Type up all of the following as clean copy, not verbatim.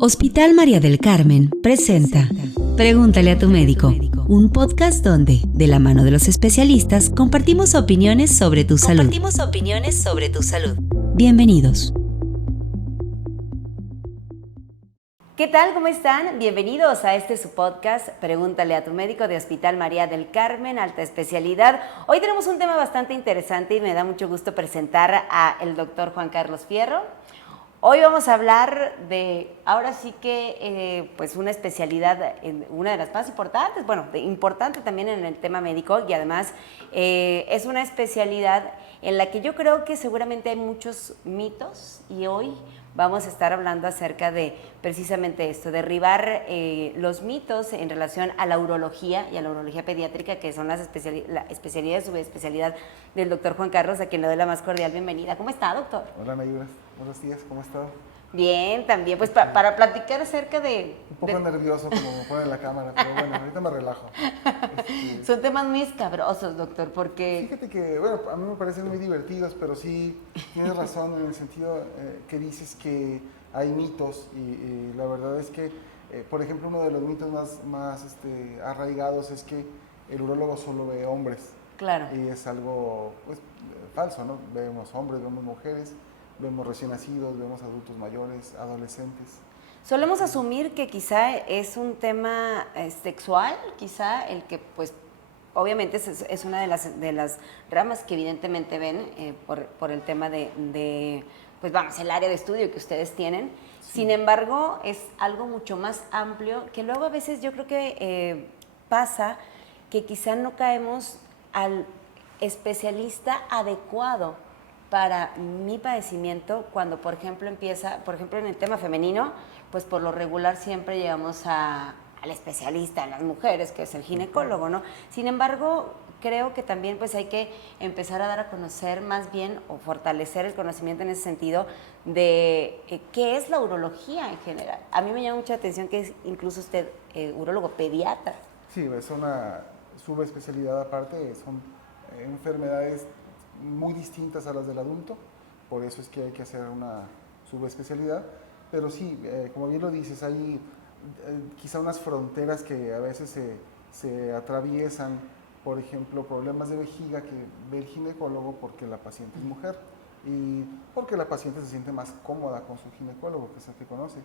Hospital María del Carmen presenta Pregúntale a tu médico, un podcast donde, de la mano de los especialistas, compartimos opiniones sobre tu salud. Bienvenidos. ¿Qué tal? ¿Cómo están? Bienvenidos a su podcast, Pregúntale a tu médico de Hospital María del Carmen, alta especialidad. Hoy tenemos un tema bastante interesante y me da mucho gusto presentar a el doctor Juan Carlos Fierro. Hoy vamos a hablar de, ahora sí que, pues una especialidad, una de las más importantes, importante también en el tema médico y además es una especialidad en la que yo creo que seguramente hay muchos mitos y hoy vamos a estar hablando acerca de precisamente esto, derribar los mitos en relación a la urología y a la urología pediátrica, que son la especialidad y subespecialidad del doctor Juan Carlos, a quien le doy la más cordial bienvenida. ¿Cómo está, doctor? Hola, Nayura. Buenos días, ¿cómo ha estado? Bien, también, pues para platicar acerca de... Un poco nervioso como me pone la cámara, pero bueno, ahorita me relajo. Son temas muy escabrosos, doctor, porque... Fíjate que, bueno, a mí me parecen muy divertidos, pero sí tienes razón en el sentido que dices que hay mitos y la verdad es que, por ejemplo, uno de los mitos más arraigados es que el urólogo solo ve hombres. Claro. Y es algo, pues, falso, ¿no? Vemos hombres, vemos mujeres, vemos recién nacidos, vemos adultos mayores, adolescentes. Solemos asumir que quizá es un tema sexual, quizá el que, pues, obviamente es una de las ramas que evidentemente ven por el tema pues vamos, el área de estudio que ustedes tienen. Sí. Sin embargo, es algo mucho más amplio que luego a veces yo creo que pasa que quizá no caemos al especialista adecuado para mi padecimiento cuando, por ejemplo, en el tema femenino, pues por lo regular siempre llegamos al especialista en las mujeres, que es el ginecólogo, ¿no? Sin embargo, creo que también pues hay que empezar a dar a conocer más bien o fortalecer el conocimiento en ese sentido de qué es la urología en general. A mí me llama mucha atención que es incluso usted urólogo pediatra. Sí, es una subespecialidad aparte, son enfermedades muy distintas a las del adulto, por eso es que hay que hacer una subespecialidad, pero sí, como bien lo dices, hay quizá unas fronteras que a veces se atraviesan, por ejemplo, problemas de vejiga que ve el ginecólogo porque la paciente es mujer y porque la paciente se siente más cómoda con su ginecólogo, que es el que conoce.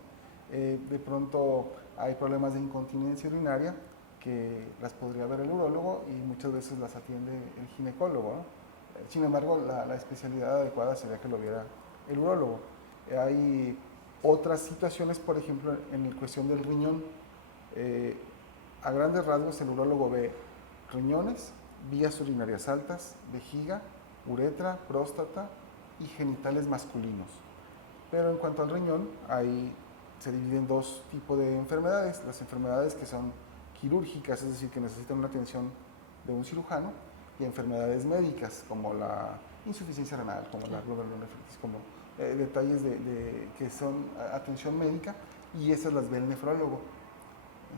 De pronto hay problemas de incontinencia urinaria que las podría ver el urólogo y muchas veces las atiende el ginecólogo, ¿no? Sin embargo, la especialidad adecuada sería que lo viera el urólogo. Hay otras situaciones, por ejemplo, en la cuestión del riñón. A grandes rasgos, el urólogo ve riñones, vías urinarias altas, vejiga, uretra, próstata y genitales masculinos. Pero en cuanto al riñón, se dividen dos tipos de enfermedades. Las enfermedades que son quirúrgicas, es decir, que necesitan una atención de un cirujano, y enfermedades médicas como la insuficiencia renal, como la glomerulonefritis, como detalles que son atención médica, y esas las ve el nefrólogo.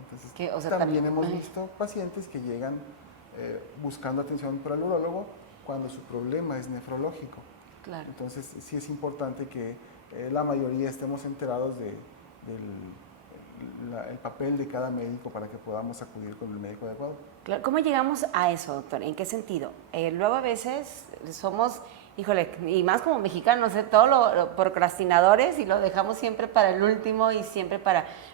Entonces, también hemos visto pacientes que llegan buscando atención por el urólogo cuando su problema es nefrológico. Claro. Entonces, sí es importante que la mayoría estemos enterados del papel de cada médico para que podamos acudir con el médico adecuado. Claro. ¿Cómo llegamos a eso, doctor? ¿En qué sentido? Luego a veces somos, y más como mexicanos, todos los procrastinadores y lo dejamos siempre para el último y siempre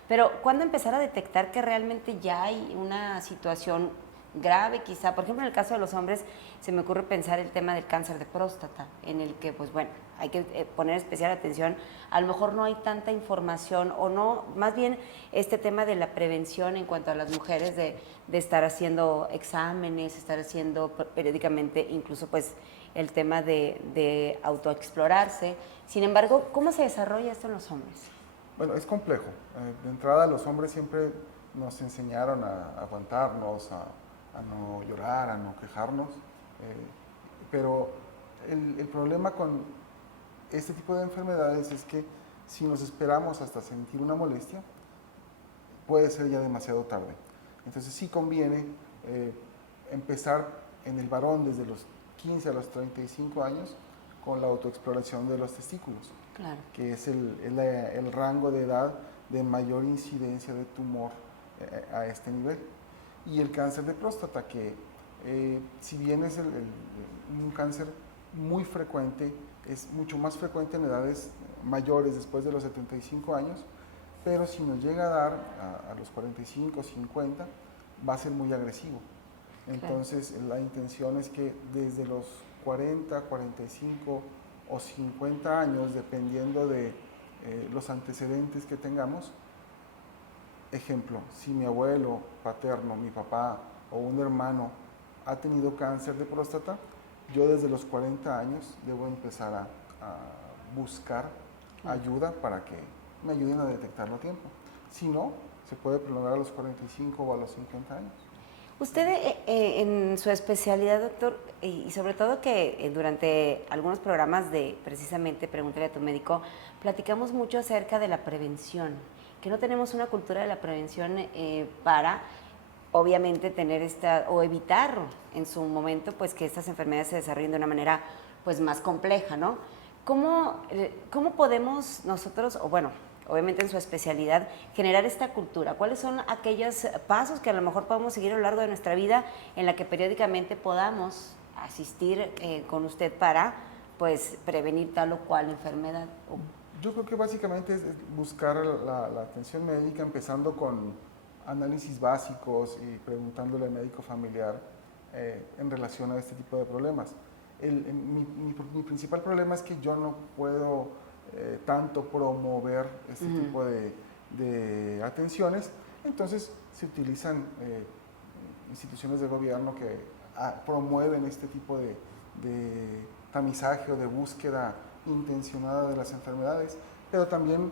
Pero ¿cuándo empezar a detectar que realmente ya hay una situación grave quizá? Por ejemplo, en el caso de los hombres se me ocurre pensar el tema del cáncer de próstata, en el que pues bueno, hay que poner especial atención. A lo mejor no hay tanta información o no, más bien este tema de la prevención en cuanto a las mujeres de estar haciendo exámenes, estar haciendo periódicamente incluso pues el tema de autoexplorarse. Sin embargo, ¿cómo se desarrolla esto en los hombres? Bueno, es complejo. De entrada, los hombres siempre nos enseñaron a aguantarnos, a no llorar, a no quejarnos, pero el problema con este tipo de enfermedades es que si nos esperamos hasta sentir una molestia, puede ser ya demasiado tarde. Entonces sí conviene empezar en el varón desde los 15 a los 35 años con la autoexploración de los testículos, claro, que es el rango de edad de mayor incidencia de tumor a este nivel. Y el cáncer de próstata, que si bien es un cáncer muy frecuente, es mucho más frecuente en edades mayores, después de los 75 años, pero si nos llega a dar a los 45, 50, va a ser muy agresivo. Entonces, la intención es que desde los 40, 45 o 50 años, dependiendo de los antecedentes que tengamos, ejemplo, si mi abuelo paterno, mi papá o un hermano ha tenido cáncer de próstata, yo desde los 40 años debo empezar a buscar ayuda para que me ayuden a detectarlo a tiempo. Si no, se puede prolongar a los 45 o a los 50 años. Usted en su especialidad, doctor, y sobre todo que durante algunos programas de precisamente Pregúntale a tu médico, platicamos mucho acerca de la prevención, que no tenemos una cultura de la prevención para, obviamente, tener o evitar en su momento pues que estas enfermedades se desarrollen de una manera pues más compleja, ¿no? ¿Cómo podemos nosotros, o bueno, obviamente en su especialidad, generar esta cultura? ¿Cuáles son aquellos pasos que a lo mejor podemos seguir a lo largo de nuestra vida en la que periódicamente podamos asistir con usted para pues prevenir tal o cual enfermedad? Yo creo que básicamente es buscar la atención médica, empezando con análisis básicos y preguntándole al médico familiar en relación a este tipo de problemas. Mi principal problema es que yo no puedo tanto promover este tipo de atenciones, entonces se utilizan instituciones de gobierno que promueven este tipo de tamizaje o de búsqueda intencionada de las enfermedades, pero también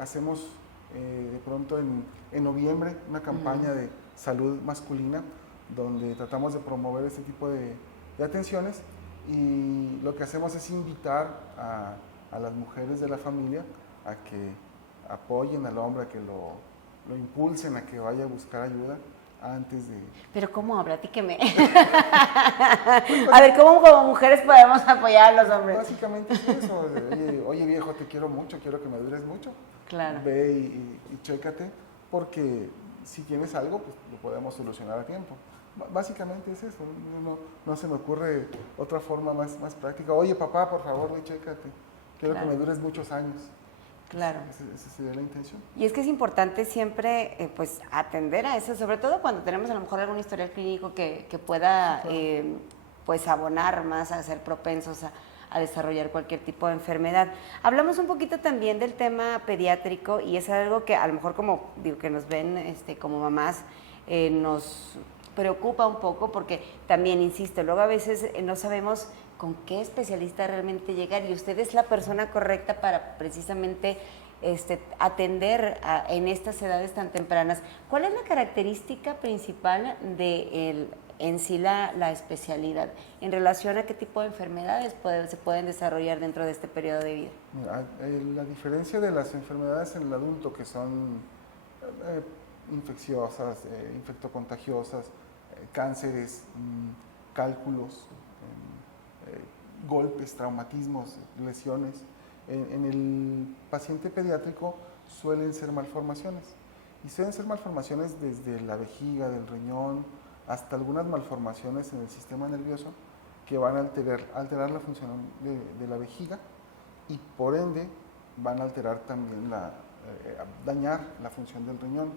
hacemos de pronto en noviembre una campaña de salud masculina donde tratamos de promover este tipo de atenciones, y lo que hacemos es invitar a las mujeres de la familia a que apoyen al hombre, a que lo impulsen a que vaya a buscar ayuda antes de... Pero ¿cómo? Platíqueme. A ver, ¿cómo como mujeres podemos apoyar a los hombres? Básicamente es eso. Oye viejo, te quiero mucho, quiero que me dures mucho. Claro. Ve y chécate, porque si tienes algo, pues lo podemos solucionar a tiempo. Básicamente es eso. No se me ocurre otra forma más práctica. Oye papá, por favor, ve, chécate. Quiero que me dures muchos años. Claro. Esa sería la intención. Y es que es importante siempre pues atender a eso, sobre todo cuando tenemos a lo mejor algún historial clínico que pueda pues abonar más a ser propensos a desarrollar cualquier tipo de enfermedad. Hablamos un poquito también del tema pediátrico, y es algo que a lo mejor como digo que nos ven como mamás nos preocupa un poco, porque también, insisto, luego a veces no sabemos con qué especialista realmente llegar, y usted es la persona correcta para precisamente atender en estas edades tan tempranas. ¿Cuál es la característica principal de en sí la especialidad en relación a qué tipo de enfermedades se pueden desarrollar dentro de este periodo de vida? Mira, la diferencia de las enfermedades en el adulto, que son infecciosas, infectocontagiosas, cánceres, cálculos, golpes, traumatismos, lesiones. En el paciente pediátrico suelen ser malformaciones, y suelen ser malformaciones desde la vejiga, del riñón, hasta algunas malformaciones en el sistema nervioso que van a alterar la función de la vejiga, y por ende van a alterar también dañar la función del riñón.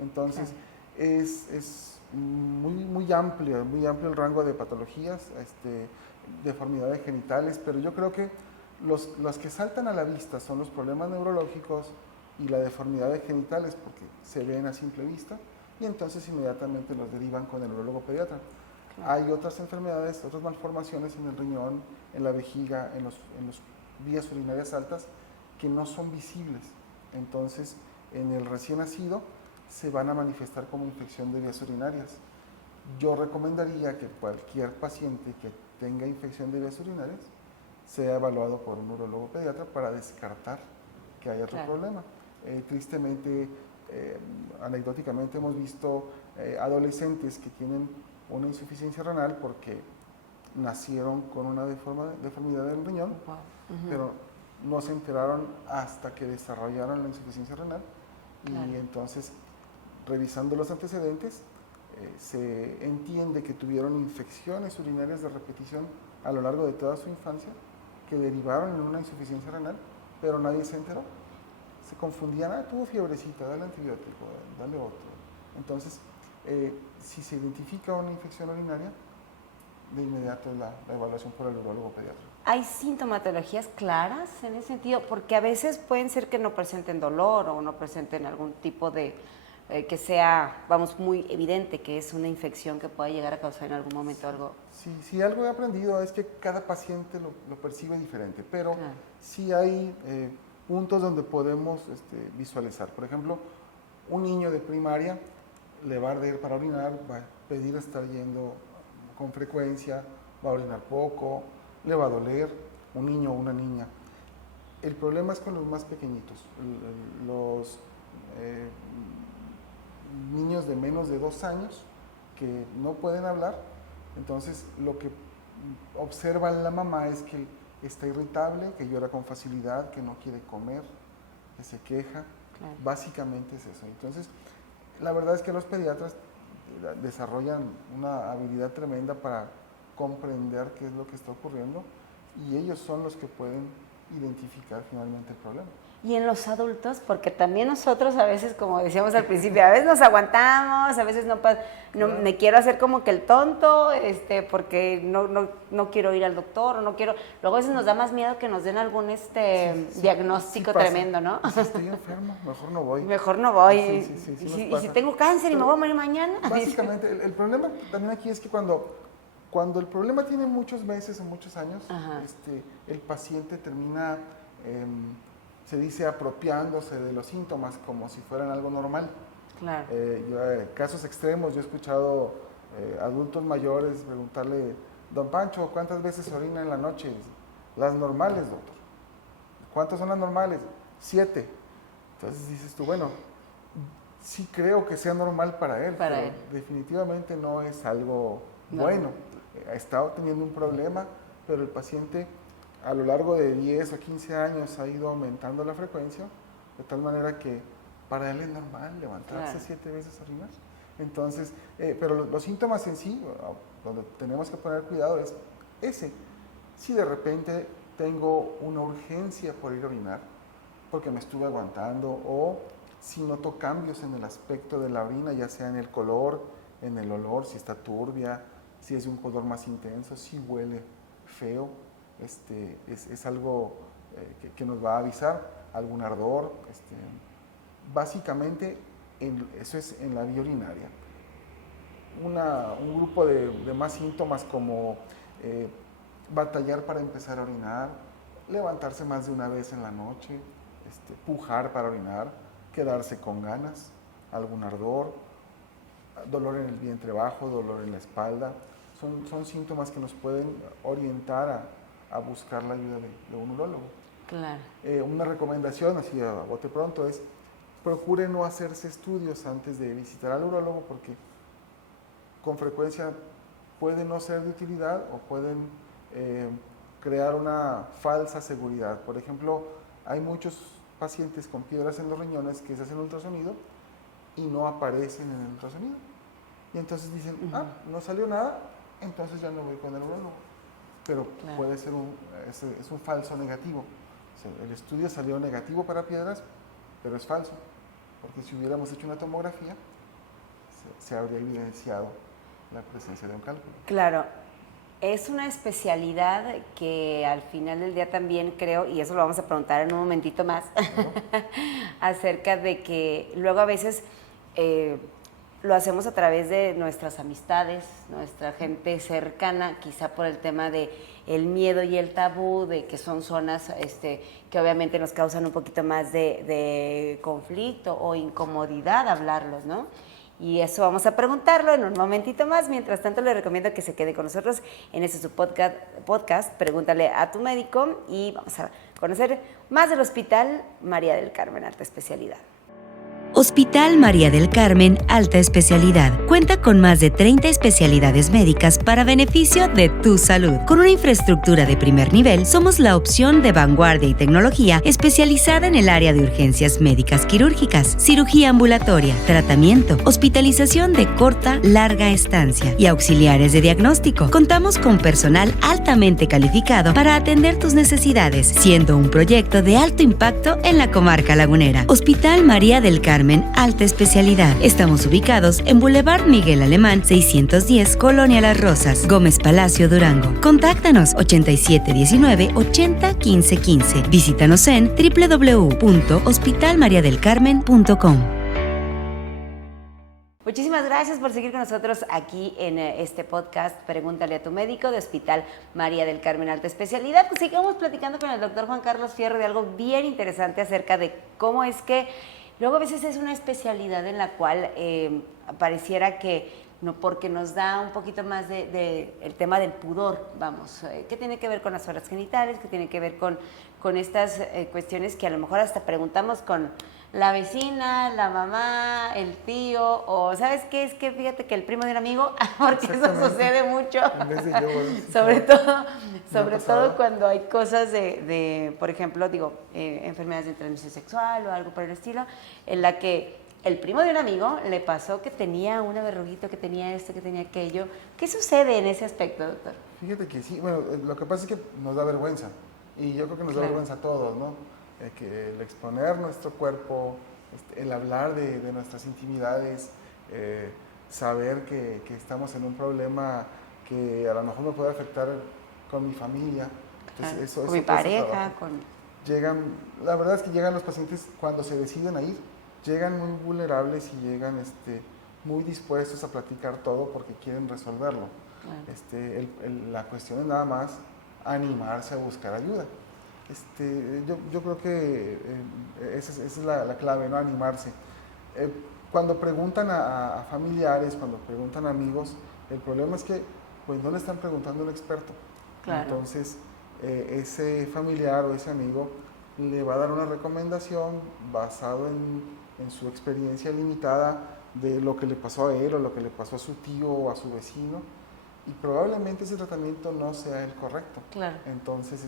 Entonces es muy amplio el rango de patologías, deformidades genitales, pero yo creo que los que saltan a la vista son los problemas neurológicos y la deformidad de genitales, porque se ven a simple vista, y entonces inmediatamente los derivan con el neurólogo pediatra. Claro. Hay otras enfermedades, otras malformaciones en el riñón, en la vejiga, en los vías urinarias altas, que no son visibles. Entonces, en el recién nacido se van a manifestar como infección de vías urinarias. Yo recomendaría que cualquier paciente que tenga infección de vías urinarias sea evaluado por un neurólogo pediatra para descartar que haya otro problema. Tristemente, anecdóticamente hemos visto adolescentes que tienen una insuficiencia renal porque nacieron con una deformidad del riñón, pero no se enteraron hasta que desarrollaron la insuficiencia renal, Claro. Y entonces, revisando los antecedentes, se entiende que tuvieron infecciones urinarias de repetición a lo largo de toda su infancia que derivaron en una insuficiencia renal, pero nadie se enteró. Se confundían, tuvo fiebrecita, dale antibiótico, dale otro. Entonces, si se identifica una infección urinaria, de inmediato la evaluación por el urólogo pediatra. ¿Hay sintomatologías claras en ese sentido? Porque a veces pueden ser que no presenten dolor o no presenten algún tipo de, que sea, vamos, muy evidente que es una infección que pueda llegar a causar en algún momento algo. Sí, algo he aprendido es que cada paciente lo percibe diferente, pero sí hay puntos donde podemos visualizar. Por ejemplo, un niño de primaria le va a arder para orinar, va a pedir estar yendo con frecuencia, va a orinar poco, le va a doler, un niño o una niña. El problema es con los más pequeñitos, los niños de menos de 2 años que no pueden hablar. Entonces, lo que observa la mamá es que está irritable, que llora con facilidad, que no quiere comer, que se queja. Claro. Básicamente es eso. Entonces, la verdad es que los pediatras desarrollan una habilidad tremenda para comprender qué es lo que está ocurriendo y ellos son los que pueden identificar finalmente el problema. Y en los adultos, porque también nosotros a veces, como decíamos al principio, a veces nos aguantamos, a veces no me quiero hacer como que el tonto, porque no quiero ir al doctor, o no quiero. Luego a veces nos da más miedo que nos den algún diagnóstico tremendo, ¿no? Si estoy enfermo, mejor no voy. Mejor no voy. Y si tengo cáncer y me voy a morir mañana. Básicamente, el problema también aquí es que cuando el problema tiene muchos meses o muchos años, el paciente termina, se dice, apropiándose de los síntomas como si fueran algo normal. Claro. Casos extremos, yo he escuchado adultos mayores preguntarle, don Pancho, ¿cuántas veces orina en la noche? Las normales, doctor. ¿Cuántas son las normales? 7. Entonces dices tú, bueno, sí creo que sea normal para él, pero definitivamente no es algo bueno. Ha estado teniendo un problema, pero el paciente a lo largo de 10 o 15 años ha ido aumentando la frecuencia, de tal manera que para él es normal levantarse 7 veces a orinar. Entonces, pero los síntomas en sí, donde tenemos que poner cuidado es ese. Si de repente tengo una urgencia por ir a orinar, porque me estuve aguantando, o si noto cambios en el aspecto de la orina, ya sea en el color, en el olor, si está turbia, si es de un color más intenso, si huele feo, es algo que nos va a avisar, algún ardor. Básicamente, eso es en la vía urinaria. Un grupo de más síntomas como batallar para empezar a orinar, levantarse más de una vez en la noche, pujar para orinar, quedarse con ganas, algún ardor, dolor en el vientre bajo, dolor en la espalda. Son síntomas que nos pueden orientar a buscar la ayuda de un urólogo. Claro. Una recomendación, así a bote pronto, es procure no hacerse estudios antes de visitar al urólogo porque con frecuencia pueden no ser de utilidad o pueden crear una falsa seguridad. Por ejemplo, hay muchos pacientes con piedras en los riñones que se hacen ultrasonido y no aparecen en el ultrasonido. Y entonces dicen, no salió nada, entonces ya no voy con el urólogo. Pero puede ser es un falso negativo. O sea, el estudio salió negativo para piedras, pero es falso. Porque si hubiéramos hecho una tomografía, se habría evidenciado la presencia de un cálculo. Claro. Es una especialidad que al final del día también creo, y eso lo vamos a preguntar en un momentito más, acerca de que luego a veces lo hacemos a través de nuestras amistades, nuestra gente cercana, quizá por el tema de el miedo y el tabú, de que son zonas que obviamente nos causan un poquito más de conflicto o incomodidad hablarlos, ¿no? Y eso vamos a preguntarlo en un momentito más. Mientras tanto, le recomiendo que se quede con nosotros en su podcast, Pregúntale a tu médico, y vamos a conocer más del Hospital María del Carmen, Alta Especialidad. Hospital María del Carmen Alta Especialidad. Cuenta con más de 30 especialidades médicas para beneficio de tu salud. Con una infraestructura de primer nivel, somos la opción de vanguardia y tecnología especializada en el área de urgencias médicas quirúrgicas, cirugía ambulatoria, tratamiento, hospitalización de corta, larga estancia y auxiliares de diagnóstico. Contamos con personal altamente calificado para atender tus necesidades, siendo un proyecto de alto impacto en la comarca lagunera. Hospital María del Carmen Alta Especialidad. Estamos ubicados en Boulevard Miguel Alemán 610, Colonia Las Rosas, Gómez Palacio, Durango. Contáctanos 8719-801515. Visítanos en www.hospitalmariadelcarmen.com. Muchísimas gracias por seguir con nosotros aquí en este podcast Pregúntale a tu médico de Hospital María del Carmen Alta Especialidad. Pues sigamos platicando con el doctor Juan Carlos Fierro de algo bien interesante acerca de cómo es que luego a veces es una especialidad en la cual pareciera que no, porque nos da un poquito más de el tema del pudor, vamos, que tiene que ver con las zonas genitales, que tiene que ver con estas cuestiones que a lo mejor hasta preguntamos con la vecina, la mamá, el tío, o ¿sabes qué? Es que fíjate que el primo de un amigo, porque eso sucede mucho, En vez de yo, sobre todo cuando hay cosas de por ejemplo, enfermedades de transmisión sexual o algo por el estilo, en la que el primo de un amigo le pasó que tenía una verruguita, que tenía esto, que tenía aquello. ¿Qué sucede en ese aspecto, doctor? Fíjate que sí, bueno, lo que pasa es que nos da vergüenza, y yo creo que nos da vergüenza a todos, ¿no? Que el exponer nuestro cuerpo, el hablar de nuestras intimidades, saber que estamos en un problema que a lo mejor me puede afectar con mi familia. Entonces, eso, con mi pareja, la verdad es que llegan los pacientes cuando se deciden a ir, llegan muy vulnerables y llegan muy dispuestos a platicar todo porque quieren resolverlo. La cuestión es nada más animarse a buscar ayuda. Yo creo que esa es la clave, ¿no? Animarse. Cuando preguntan a familiares, cuando preguntan a amigos, el problema es que pues no le están preguntando al experto. Claro. Entonces, ese familiar o ese amigo le va a dar una recomendación basado en su experiencia limitada de lo que le pasó a él o lo que le pasó a su tío o a su vecino, y probablemente ese tratamiento no sea el correcto. Claro. Entonces,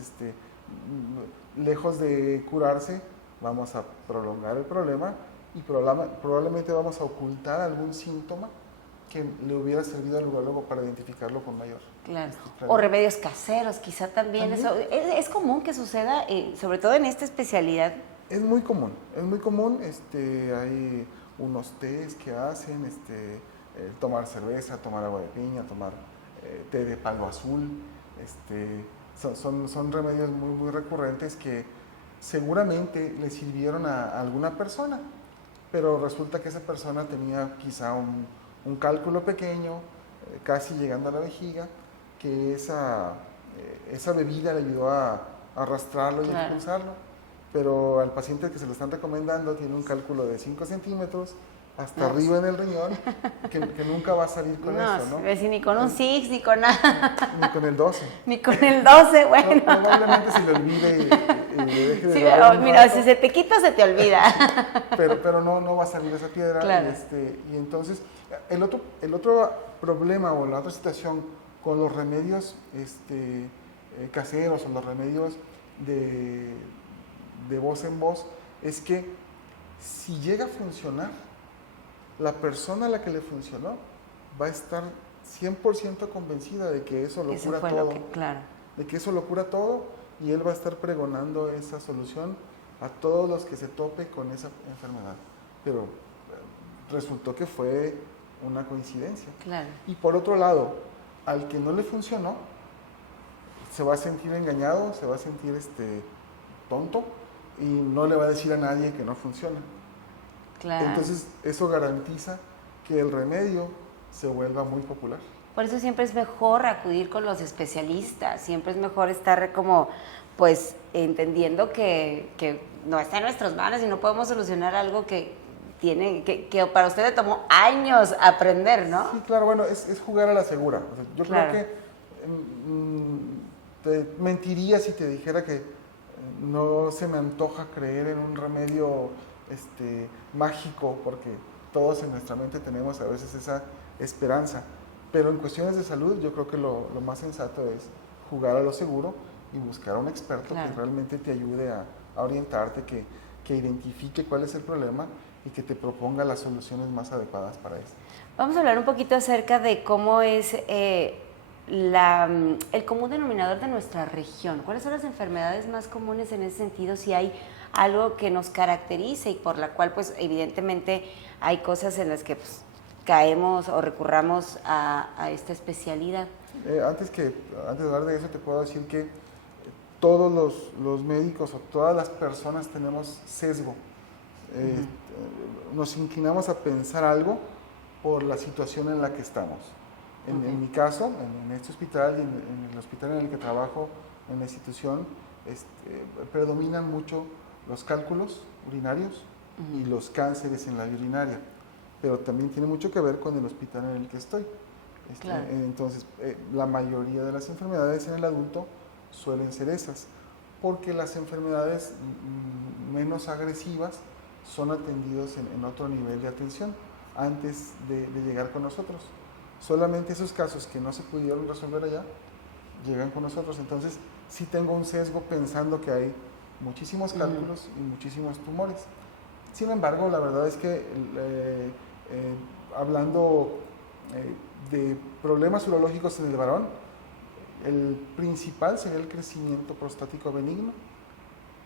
lejos de curarse, vamos a prolongar el problema y probablemente vamos a ocultar algún síntoma que le hubiera servido al luego para identificarlo con mayor. Claro. O remedios caseros, quizá también. Eso, ¿es común que suceda, sobre todo en esta especialidad? Es muy común, hay unos tés que hacen, tomar cerveza, tomar agua de piña, tomar té de palo azul, son remedios muy, muy recurrentes que seguramente le sirvieron a alguna persona, pero resulta que esa persona tenía quizá un cálculo pequeño, casi llegando a la vejiga, que esa bebida le ayudó a arrastrarlo y a expulsarlo, pero al paciente que se lo están recomendando tiene un cálculo de 5 centímetros hasta arriba en el riñón, que nunca va a salir con eso, ¿no? No, ni con un Six, ni con nada. Ni con el 12. Ni con el 12, bueno. No, probablemente se le olvide y le deje de mira, si se te quita, se te olvida. Pero no va a salir esa piedra. Claro. Y entonces, el otro problema o la otra situación con los remedios caseros o los remedios de voz en voz es que si llega a funcionar, la persona a la que le funcionó va a estar 100% convencida de que eso lo cura todo. De que eso lo cura todo, y él va a estar pregonando esa solución a todos los que se tope con esa enfermedad. Pero resultó que fue una coincidencia. Claro. Y por otro lado, al que no le funcionó, se va a sentir engañado, se va a sentir tonto, y no le va a decir a nadie que no funciona. Claro. Entonces, eso garantiza que el remedio se vuelva muy popular. Por eso siempre es mejor acudir con los especialistas, siempre es mejor estar como, pues, entendiendo que no está en nuestras manos y no podemos solucionar algo que para usted le tomó años aprender, ¿no? Sí, claro, bueno, es jugar a la segura. O sea, yo creo que te mentiría si te dijera que no se me antoja creer en un remedio mágico, porque todos en nuestra mente tenemos a veces esa esperanza. Pero en cuestiones de salud yo creo que lo más sensato es jugar a lo seguro y buscar a un experto que realmente te ayude a orientarte, que identifique cuál es el problema y que te proponga las soluciones más adecuadas para eso. Vamos a hablar un poquito acerca de cómo es el común denominador de nuestra región. ¿Cuáles son las enfermedades más comunes en ese sentido? Si hay algo que nos caracterice y por la cual, pues, evidentemente hay cosas en las que pues, caemos o recurramos a esta especialidad. Antes de hablar de eso, te puedo decir que todos los médicos o todas las personas tenemos sesgo. Nos inclinamos a pensar algo por la situación en la que estamos. En mi caso, en este hospital y en el hospital en el que trabajo, en la institución, predominan mucho los cálculos urinarios y los cánceres en la vía urinaria, pero también tiene mucho que ver con el hospital en el que estoy. Claro. Entonces, la mayoría de las enfermedades en el adulto suelen ser esas, porque las enfermedades menos agresivas son atendidos en otro nivel de atención antes de llegar con nosotros. Solamente esos casos que no se pudieron resolver allá llegan con nosotros. Entonces, sí tengo un sesgo pensando que hay muchísimos cálculos y muchísimos tumores. Sin embargo, la verdad es que hablando de problemas urológicos en el varón, el principal sería el crecimiento prostático benigno,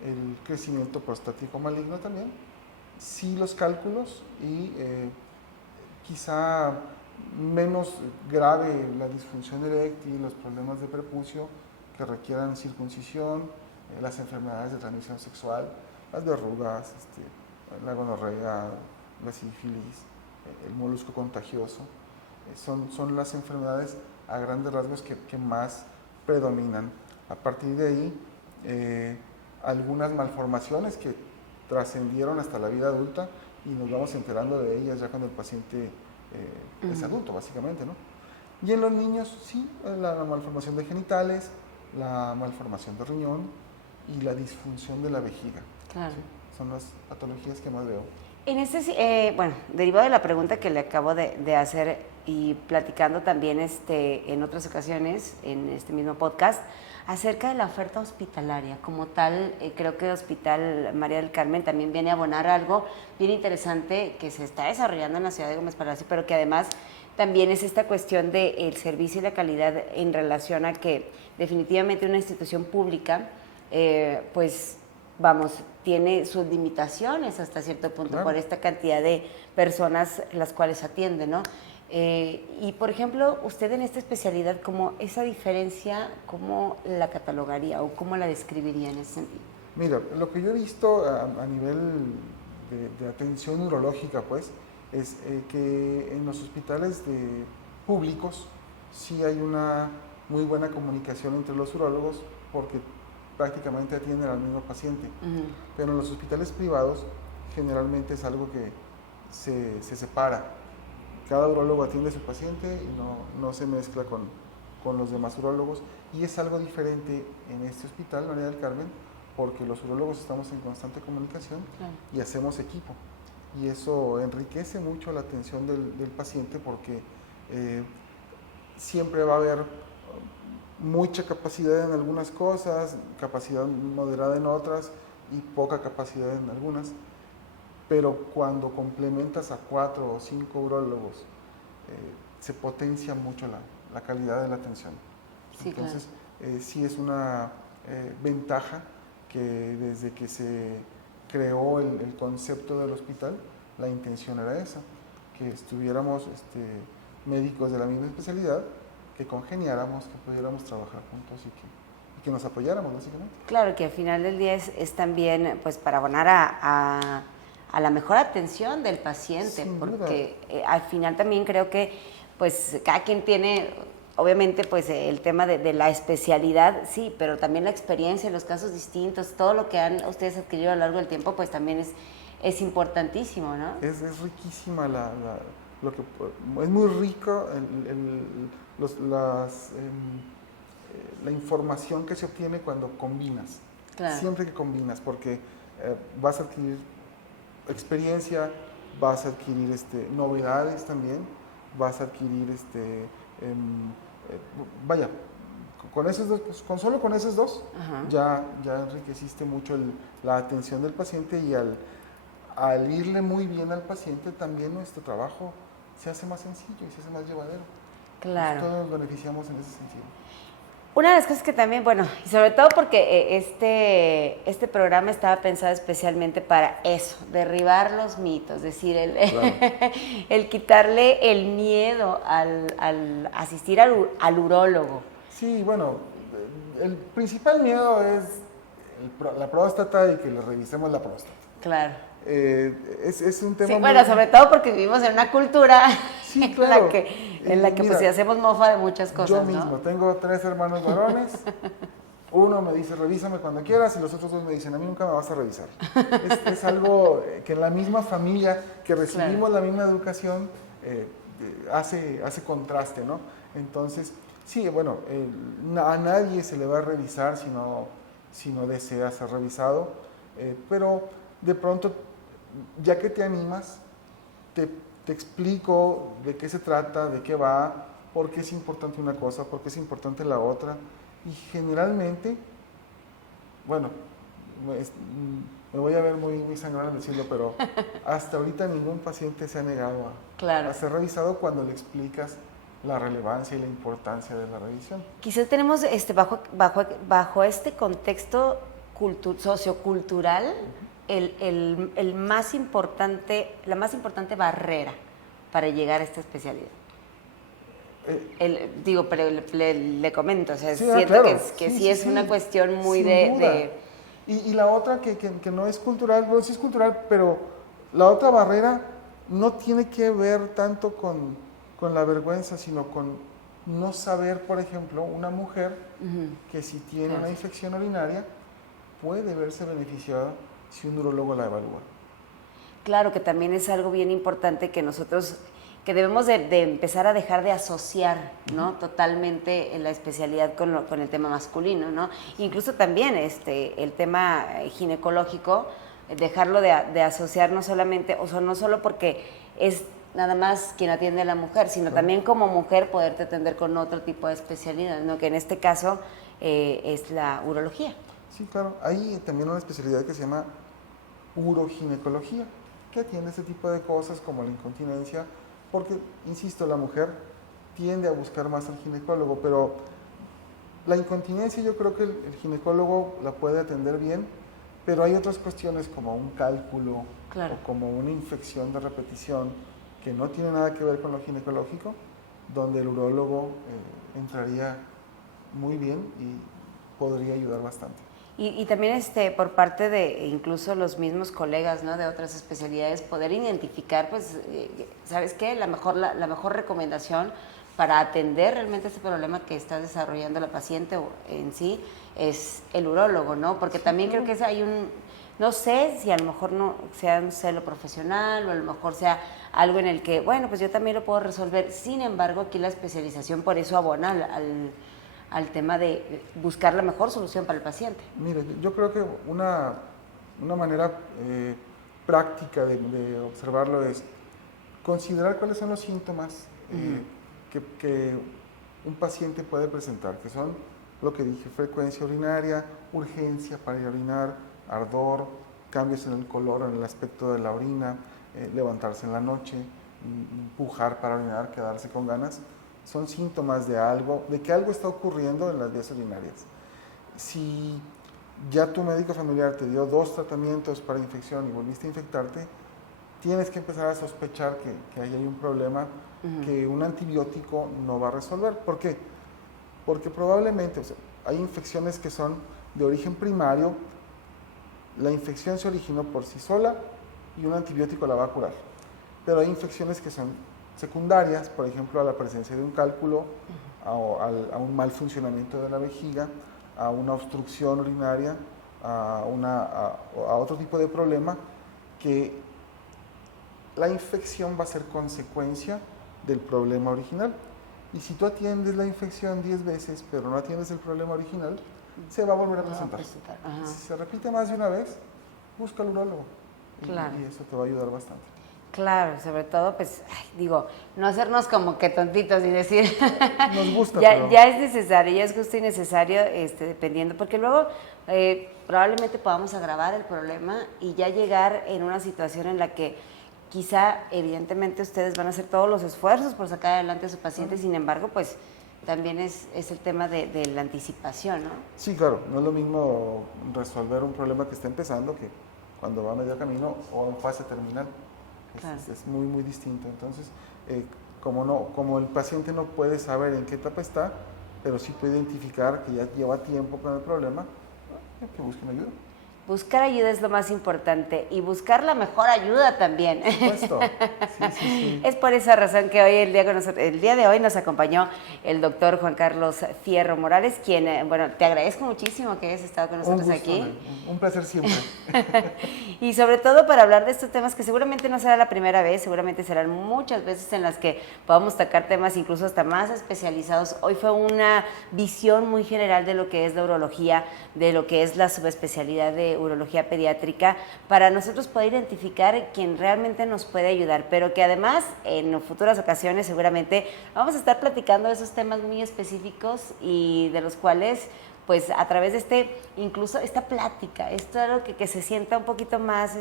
el crecimiento prostático maligno también, sí los cálculos y quizá menos grave la disfunción eréctil, los problemas de prepucio que requieran circuncisión, las enfermedades de transmisión sexual, las verrugas, la gonorrea, la sífilis, el molusco contagioso, son las enfermedades a grandes rasgos que más predominan. A partir de ahí, algunas malformaciones que trascendieron hasta la vida adulta y nos vamos enterando de ellas ya cuando el paciente es adulto, básicamente, ¿no? Y en los niños, sí, la malformación de genitales, la malformación de riñón y la disfunción de la vejiga. Claro. ¿Sí? Son las patologías que más veo. En bueno, derivado de la pregunta que le acabo de hacer y platicando también en otras ocasiones en este mismo podcast, acerca de la oferta hospitalaria como tal, creo que Hospital María del Carmen también viene a abonar algo bien interesante que se está desarrollando en la ciudad de Gómez Palacio, pero que además también es esta cuestión del servicio y la calidad en relación a que definitivamente una institución pública, pues vamos, tiene sus limitaciones hasta cierto punto, claro, por esta cantidad de personas las cuales atiende, ¿no? Y, por ejemplo, usted en esta especialidad, ¿cómo esa diferencia, cómo la catalogaría o cómo la describiría en ese sentido? Mira, lo que yo he visto a nivel de atención urológica, pues, es que en los hospitales públicos sí hay una muy buena comunicación entre los urólogos porque prácticamente atienden al mismo paciente. Pero en los hospitales privados generalmente es algo que se separa. Cada urólogo atiende a su paciente y no se mezcla con los demás urólogos. Y es algo diferente en este hospital, María del Carmen, porque los urólogos estamos en constante comunicación, claro, y hacemos equipo. Y eso enriquece mucho la atención del paciente porque siempre va a haber mucha capacidad en algunas cosas, capacidad moderada en otras y poca capacidad en algunas. Pero cuando complementas a 4 o 5 urólogos, se potencia mucho la calidad de la atención. Sí, entonces, claro, sí es una ventaja que desde que se creó el concepto del hospital, la intención era esa, que estuviéramos médicos de la misma especialidad, que congeniáramos, que pudiéramos trabajar juntos y que nos apoyáramos, básicamente. Claro, que al final del día es también pues para abonar a la mejor atención del paciente, sin porque al final también creo que pues cada quien tiene obviamente pues el tema de la especialidad, sí, pero también la experiencia, los casos distintos, todo lo que han ustedes adquirido a lo largo del tiempo pues también es importantísimo, ¿no? Es riquísima es muy rico la información que se obtiene cuando combinas. Claro. Siempre que combinas, porque vas a adquirir experiencia, vas a adquirir novedades también, vas a adquirir vaya, con esos dos, pues, solo con esos dos, ya enriqueciste mucho la atención del paciente, y al irle muy bien al paciente, también nuestro trabajo se hace más sencillo y se hace más llevadero. Claro. Pues todos nos beneficiamos en ese sentido. Una de las cosas que también, bueno, y sobre todo porque este programa estaba pensado especialmente para eso, derribar los mitos, es decir, Claro. el quitarle el miedo al asistir al urólogo. Sí, bueno, el principal miedo es la próstata y que le revisemos la próstata. Claro. Es un tema Sí, muy... bueno, sobre todo porque vivimos en una cultura Sí, claro. en la que Mira, pues sí hacemos mofa de muchas cosas, yo ¿no? mismo, tengo 3 hermanos varones, uno me dice revísame cuando quieras, y los otros 2 me dicen a mí nunca me vas a revisar. Es algo que en la misma familia, que recibimos la misma educación, hace contraste, ¿no? Entonces, sí, bueno, a nadie se le va a revisar si no desea ser revisado, pero de pronto, ya que te animas, te explico de qué se trata, de qué va, por qué es importante una cosa, por qué es importante la otra. Y generalmente, bueno, me voy a ver muy sangrón al decirlo, pero hasta ahorita ningún paciente se ha negado a ser revisado cuando le explicas la relevancia y la importancia de la revisión. Quizás tenemos bajo este contexto sociocultural la más importante barrera para llegar a esta especialidad. Pero le comento, o sea, Sí, siento claro. que sí es una cuestión muy sin duda. Y la otra que no es cultural, bueno, sí es cultural, pero la otra barrera no tiene que ver tanto con la vergüenza, sino con no saber, por ejemplo, una mujer que si tiene una infección urinaria puede verse beneficiada si un urólogo la evalúa. Claro, que también es algo bien importante que nosotros, que debemos de empezar a dejar de asociar, ¿no? Totalmente la especialidad con el tema masculino, ¿no? Incluso también el tema ginecológico, dejarlo de asociar no solamente, o sea, no solo porque es nada más quien atiende a la mujer, sino también como mujer poderte atender con otro tipo de especialidad, ¿no? Que en este caso es la urología. Sí, claro. Hay también una especialidad que se llama uroginecología, que atiende ese tipo de cosas como la incontinencia, porque, insisto, la mujer tiende a buscar más al ginecólogo, pero la incontinencia yo creo que el ginecólogo la puede atender bien, pero hay otras cuestiones como un cálculo o como una infección de repetición que no tiene nada que ver con lo ginecológico, donde el urólogo entraría muy bien y podría ayudar bastante. Y también por parte de incluso los mismos colegas, ¿no? De otras especialidades, poder identificar, pues, ¿sabes qué? La mejor recomendación para atender realmente este problema que está desarrollando la paciente en sí es el urólogo, ¿no? Porque también creo que hay no sé si a lo mejor no sea un celo profesional o a lo mejor sea algo en el que, bueno, pues yo también lo puedo resolver. Sin embargo, aquí la especialización por eso abona al tema de buscar la mejor solución para el paciente. Mire, yo creo que una manera práctica de observarlo es considerar cuáles son los síntomas que un paciente puede presentar, que son lo que dije: frecuencia urinaria, urgencia para ir a orinar, ardor, cambios en el color o en el aspecto de la orina, levantarse en la noche, empujar para orinar, quedarse con ganas. Son síntomas de que algo está ocurriendo en las vías urinarias. Si ya tu médico familiar te dio 2 tratamientos para infección y volviste a infectarte, tienes que empezar a sospechar que ahí hay un problema que un antibiótico no va a resolver. ¿Por qué? Porque probablemente, o sea, hay infecciones que son de origen primario, la infección se originó por sí sola y un antibiótico la va a curar. Pero hay infecciones que son secundarias, por ejemplo, a la presencia de un cálculo, a un mal funcionamiento de la vejiga, a una obstrucción urinaria, a otro tipo de problema, que la infección va a ser consecuencia del problema original. Y si tú atiendes la infección 10 veces, pero no atiendes el problema original, se va a volver a presentar. Si se repite más de una vez, busca al urólogo. Claro. Y eso te va a ayudar bastante. Claro, sobre todo, pues, ay, digo, no hacernos como que tontitos y decir, Nos gusta, ya, pero... ya es necesario, ya es justo y necesario, dependiendo, porque luego probablemente podamos agravar el problema y ya llegar en una situación en la que quizá, evidentemente, ustedes van a hacer todos los esfuerzos por sacar adelante a su paciente, sin embargo, pues, también es el tema de la anticipación, ¿no? Sí, claro, no es lo mismo resolver un problema que está empezando que cuando va a medio camino o en fase terminal. Claro. Es muy, muy distinto. Entonces, como el paciente no puede saber en qué etapa está, pero sí puede identificar que ya lleva tiempo con el problema, que busquen ayuda. Buscar ayuda es lo más importante y buscar la mejor ayuda también. Por supuesto. Sí, sí, sí. Es por esa razón que hoy el día de hoy nos acompañó el doctor Juan Carlos Fierro Morales, quien, bueno, te agradezco muchísimo que hayas estado con nosotros Un gusto, aquí. Un placer siempre. Y sobre todo para hablar de estos temas que seguramente no será la primera vez, seguramente serán muchas veces en las que podamos tocar temas incluso hasta más especializados. Hoy fue una visión muy general de lo que es la urología, de lo que es la subespecialidad de urología pediátrica, para nosotros poder identificar quién realmente nos puede ayudar, pero que además en futuras ocasiones seguramente vamos a estar platicando de esos temas muy específicos y de los cuales pues a través de incluso esta plática, esto es algo que se sienta un poquito más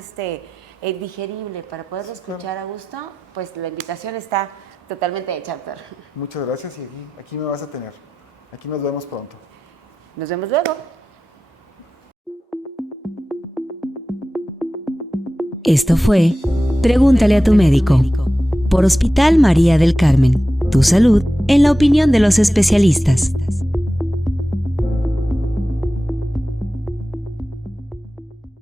digerible para poderlo escuchar a gusto, pues la invitación está totalmente hecha, doctor. Muchas gracias y aquí me vas a tener. Aquí nos vemos pronto. Nos vemos luego. Esto fue Pregúntale a tu médico por Hospital María del Carmen. Tu salud en la opinión de los especialistas.